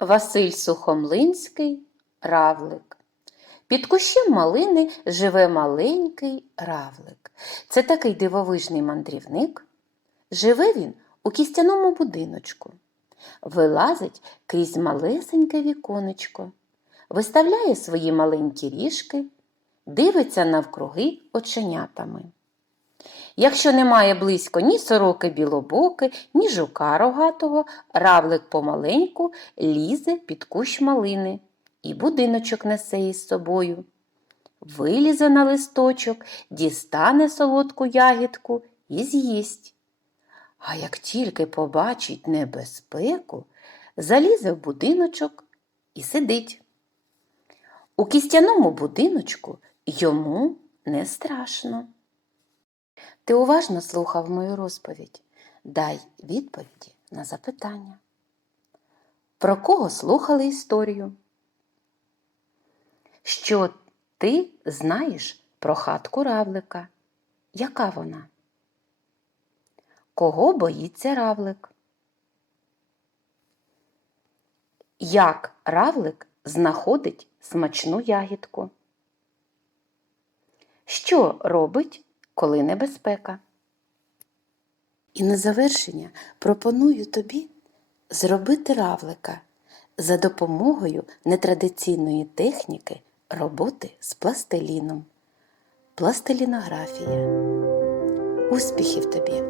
Василь Сухомлинський равлик. Під кущем малини живе маленький равлик. Це такий дивовижний мандрівник. Живе він у кістяному будиночку. Вилазить крізь малесеньке віконечко, виставляє свої маленькі ріжки, дивиться навкруги оченятами. Якщо немає близько ні сороки білобоки, ні жука рогатого, равлик помаленьку лізе під кущ малини і будиночок несе із собою. Вилізе на листочок, дістане солодку ягідку і з'їсть. А як тільки побачить небезпеку, залізе в будиночок і сидить. У кістяному будиночку йому не страшно. Ти уважно слухав мою розповідь. Дай відповіді на запитання. Про кого слухали історію? Що ти знаєш про хатку равлика? Яка вона? Кого боїться равлик? Як равлик знаходить смачну ягідку? Що робить, коли небезпека? І на завершення пропоную тобі зробити равлика за допомогою нетрадиційної техніки роботи з пластиліном. Пластилінографія. Успіхів тобі!